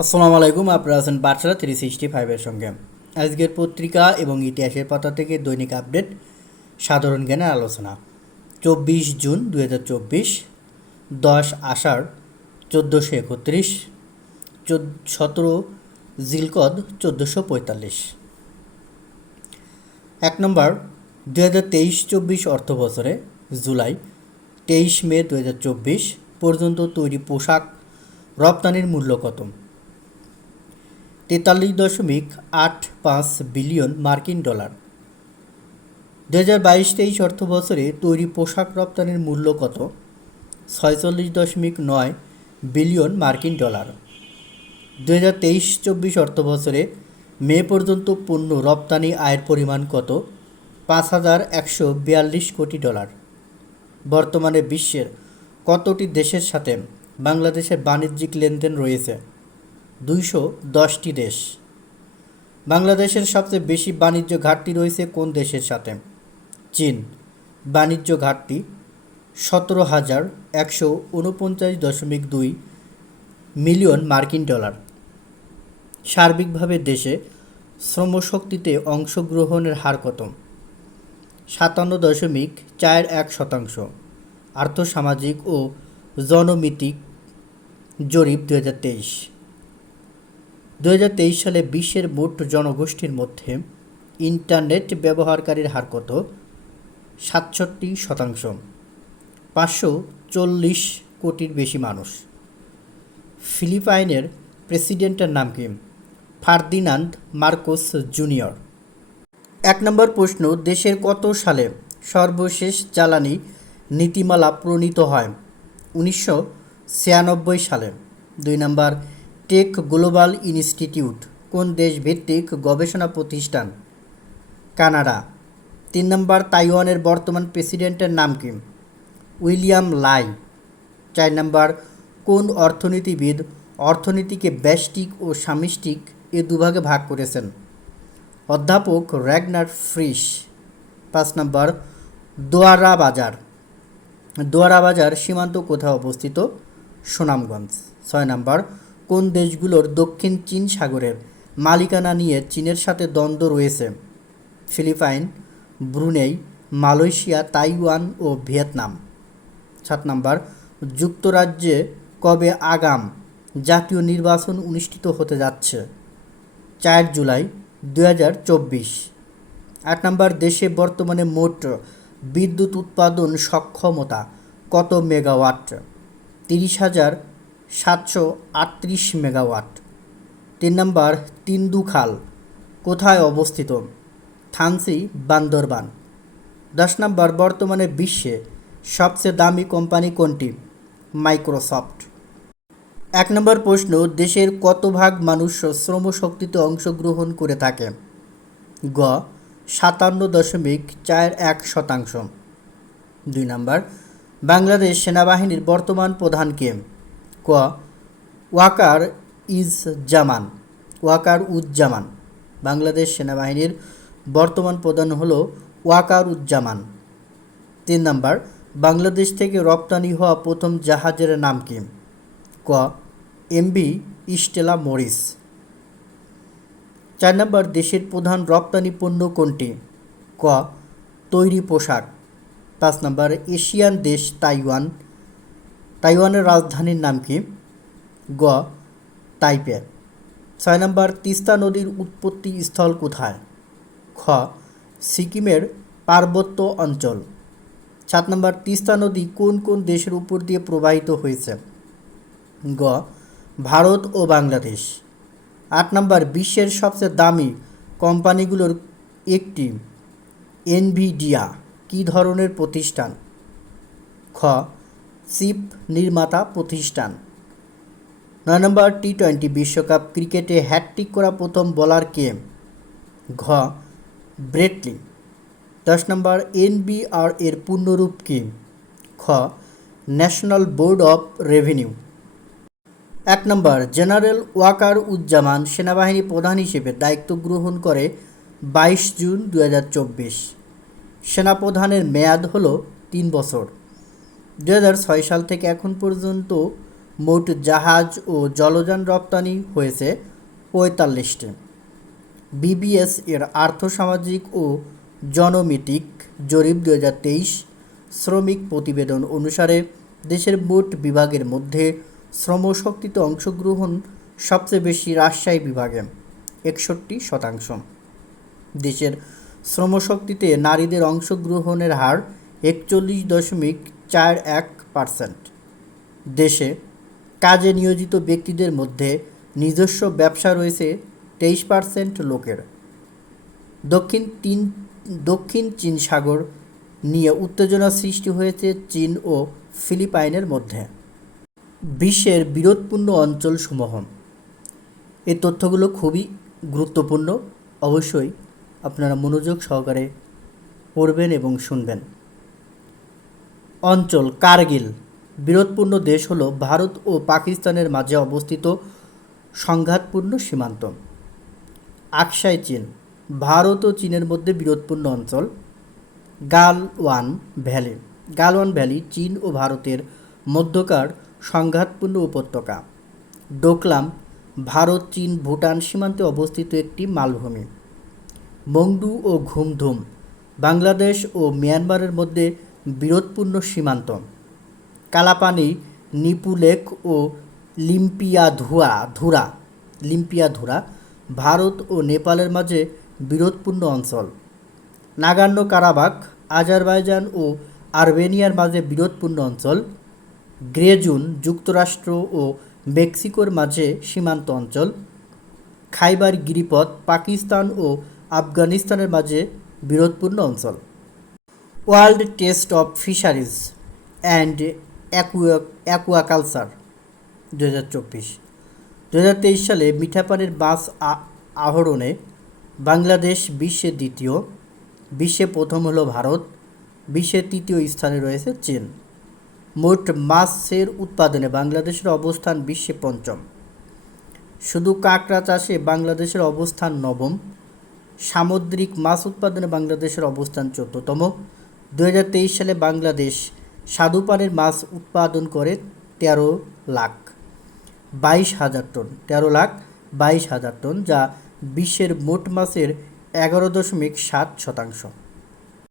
আসসালামু আলাইকুম, আপনারা আছেন বার্সেলা থ্রি সিক্সটি ফাইভের সঙ্গে। আজকের পত্রিকা এবং ইতিহাসের পাতা থেকে দৈনিক আপডেট, সাধারণ জ্ঞানের আলোচনা। চব্বিশ জুন দু হাজার চব্বিশ, দশ আষাঢ় চোদ্দোশো একত্রিশ, চোদ্দ, সতেরো জিলকদ চোদ্দোশো পঁয়তাল্লিশ। এক নম্বর দু হাজার তেইশ চব্বিশ অর্থ বছরে জুলাই তেইশ মে দু হাজার চব্বিশ পর্যন্ত তৈরি পোশাক রপ্তানির মূল্য কত? তেতাল্লিশ দশমিক আট পাঁচ বিলিয়ন মার্কিন ডলার। দু হাজার বাইশ তেইশ অর্থ বছরে তৈরি পোশাক রপ্তানির মূল্য কত? ছয়চল্লিশ দশমিক নয় বিলিয়ন মার্কিন ডলার। দু হাজার তেইশ চব্বিশ অর্থ বছরে মে পর্যন্ত পণ্য রপ্তানি আয়ের পরিমাণ কত? পাঁচ হাজার একশো বিয়াল্লিশ কোটি ডলার। বর্তমানে বিশ্বের কতটি দেশের সাথে বাংলাদেশের বাণিজ্যিক লেনদেন রয়েছে? দুইশো দশটি দেশ। বাংলাদেশের সবচেয়ে বেশি বাণিজ্য ঘাটতি রয়েছে কোন দেশের সাথে? চীন। বাণিজ্য ঘাটতি সতেরো হাজার একশো উনপঞ্চাশ দশমিক দুই মিলিয়ন মার্কিন ডলার। সার্বিকভাবে দেশে শ্রমশক্তিতে অংশগ্রহণের হার কত? সাতান্ন দশমিক চার এক শতাংশ। আর্থসামাজিক ও জনমিতিক জরিপ দু হাজার তেইশ। দু সালে বিশ্বের মোট জনগোষ্ঠীর মধ্যে ইন্টারনেট ব্যবহারকারীর হার কত? সাতষট্টি শতাংশ। পাঁচশো চল্লিশ কোটির বেশি মানুষ। ফিলিপাইনের প্রেসিডেন্টের নাম কি? Ferdinand Marcos Junior. এক নম্বর প্রশ্ন, দেশের কত সালে সর্বশেষ জ্বালানি নীতিমালা প্রণীত হয়? উনিশশো ছিয়ানব্বই সালে। দুই নম্বর টেক গ্লোবাল ইনস্টিটিউট কোন দেশ ভিত্তিক গবেষণা প্রতিষ্ঠান? কানাডা। তিন নম্বর, তাইওয়ানের বর্তমান প্রেসিডেন্টের নাম কি? William Lai. চার নম্বর, কোন অর্থনীতিবিদ অর্থনীতিকে ব্যষ্টিক ও সামিষ্টিক এ দুভাগে ভাগ করেছেন? অধ্যাপক র্যাগনার ফ্রিস পাঁচ নম্বর দোয়ারা বাজার দোয়ারা বাজার সীমান্ত কোথায় অবস্থিত? সুনামগঞ্জ। ছয় নম্বর কোন দেশগুলোর দক্ষিণ চীন সাগরের মালিকানা নিয়ে চীনের সাথে দ্বন্দ্ব রয়েছে? ফিলিপাইন, ব্রুনেই, মালয়েশিয়া, তাইওয়ান ও ভিয়েতনাম। সাত নম্বর, যুক্তরাজ্যে কবে আগাম জাতীয় নির্বাচন অনুষ্ঠিত হতে যাচ্ছে? চার জুলাই দু হাজার চব্বিশ। আট নম্বর, দেশে বর্তমানে মোট বিদ্যুৎ উৎপাদন সক্ষমতা কত মেগাওয়াট? তিরিশ হাজার সাতশো আটত্রিশ মেগাওয়াট। তিন নম্বর, তিন্দুখাল, কোথায় অবস্থিত? থানসি, বান্দরবান। দশ নম্বর, বর্তমানে বিশ্বে সবচেয়ে দামি কোম্পানি কোনটি? মাইক্রোসফট। এক নম্বর প্রশ্ন, দেশের কত ভাগ মানুষ শ্রমশক্তিতে অংশগ্রহণ করে থাকে? গ, সাতান্ন দশমিক চার এক শতাংশ। দুই নম্বর, বাংলাদেশ সেনাবাহিনীর বর্তমান প্রধান কে? ক, ওয়াকার ইজ জামান, ওয়াকার উজ্জামান বাংলাদেশ সেনাবাহিনীর বর্তমান প্রধান হল ওয়াকার উজ্জামান তিন নম্বর, বাংলাদেশ থেকে রপ্তানি হওয়া প্রথম জাহাজের নাম কি? ক এমবি স্টেলা মরিস। চার নম্বর, দেশের প্রধান রপ্তানি পণ্য কোনটি? ক, তৈরি পোশাক। পাঁচ নম্বর, এশিয়ান দেশ তাইওয়ান। তাইওয়ানের রাজধানীর নাম কি? গ. তাইপে। ছয় নম্বর, তিস্তা নদীর উৎপত্তি স্থল কোথায়? খ. সিকিমের পার্বত্য অঞ্চল। সাত নম্বর, তিস্তা নদী কোন কোন দেশের উপর দিয়ে প্রবাহিত হয়েছে? গ. ভারত ও বাংলাদেশ। আট নম্বর, বিশ্বের সবচেয়ে দামি কোম্পানিগুলোর একটি এনভিডিয়া, কী ধরনের প্রতিষ্ঠান? খ. চিপ নির্মাতা প্রতিষ্ঠান। নয় নম্বর টি টোয়েন্টি বিশ্বকাপ ক্রিকেটে হ্যাটট্রিক করা প্রথম বোলার কে ঘ ব্রেটলি দশ নম্বর এনবিআর এর পূর্ণরূপ কি খ, ন্যাশনাল বোর্ড অফ রেভিনিউ। এক নম্বর জেনারেল ওয়াকার উজ্জামান সেনাবাহিনী প্রধান হিসেবে দায়িত্ব গ্রহণ করে বাইশ জুন দু হাজার চব্বিশ। সেনাপ্রধানের মেয়াদ হল তিন বছর। দু হাজার ছয় সাল থেকে এখন পর্যন্ত মোট জাহাজ ও জলযান রপ্তানি হয়েছে পঁয়তাল্লিশটি। বিবিএস এর আর্থসামাজিক ও জনমিতিক জরিপ দু হাজার তেইশ শ্রমিক প্রতিবেদন অনুসারে দেশের মোট বিভাগের মধ্যে শ্রমশক্তিতে অংশগ্রহণ সবচেয়ে বেশি রাজশাহী বিভাগে, একষট্টি শতাংশ। দেশের শ্রমশক্তিতে নারীদের অংশগ্রহণের হার একচল্লিশ দশমিক চার এক পার্সেন্ট। দেশে কাজে নিয়োজিত ব্যক্তিদের মধ্যে নিজস্ব ব্যবসা রয়েছে তেইশ পার্সেন্ট লোকের। দক্ষিণ তিন, দক্ষিণ চীন সাগর নিয়ে উত্তেজনা সৃষ্টি হয়েছে চীন ও ফিলিপাইনের মধ্যে। বিশ্বের বিরোধপূর্ণ অঞ্চলসমূহ। এই তথ্যগুলো খুবই গুরুত্বপূর্ণ। অবশ্যই আপনারা মনোযোগ সহকারে পড়বেন এবং শুনবেন। অঞ্চল কার্গিল। বিরোধপূর্ণ দেশ হলো ভারত ও পাকিস্তানের মাঝে অবস্থিত সংঘাতপূর্ণ সীমান্ত। আকসাই চীন। ভারত ও চীনের মধ্যে বিরোধপূর্ণ অঞ্চল। গালওয়ান ভ্যালি। গালওয়ান ভ্যালি চীন ও ভারতের মধ্যকার সংঘাতপূর্ণ উপত্যকা। ডোকলাম, ভারত, চীন, ভুটান সীমান্তে অবস্থিত একটি মালভূমি। মংডু ও ঘুমধুম, বাংলাদেশ ও মিয়ানমারের মধ্যে বিরোধপূর্ণ সীমান্ত। কালাপানি নিপুলেক ও লিম্পিয়াধুয়া, ধুরা লিম্পিয়া ধুরা ভারত ও নেপালের মাঝে বিরোধপূর্ণ অঞ্চল। নাগান্য কারাবাক আজারবাইজান ও আর্মেনিয়ার মাঝে বিরোধপূর্ণ অঞ্চল। গ্রেজুন যুক্তরাষ্ট্র ও মেক্সিকোর মাঝে সীমান্ত অঞ্চল। খাইবার গিরিপথ, পাকিস্তান ও আফগানিস্তানের মাঝে বিরোধপূর্ণ অঞ্চল। World test of fisheries and aquaculture দু হাজার চব্বিশ। দু হাজার তেইশ সালে মিঠা পানির মাছ আহরণে বাংলাদেশ বিশ্বে দ্বিতীয়, বিশ্বে প্রথম হলো ভারত বিশ্বের তৃতীয় স্থানে রয়েছে চীন। মোট মাছের উৎপাদনে বাংলাদেশের অবস্থান বিশ্বে পঞ্চম। শুধু কাঁকড়া চাষে বাংলাদেশের অবস্থান নবম। সামুদ্রিক মাছ উৎপাদনে বাংলাদেশের অবস্থান চোদ্দতম। দু হাজার তেইশ সালে বাংলাদেশ সাধুপানের মাছ উৎপাদন করে তেরো লাখ বাইশ হাজার টন, তেরো লাখ বাইশ হাজার টন, যা বিশ্বের মোট মাছের এগারো দশমিক সাত শতাংশ।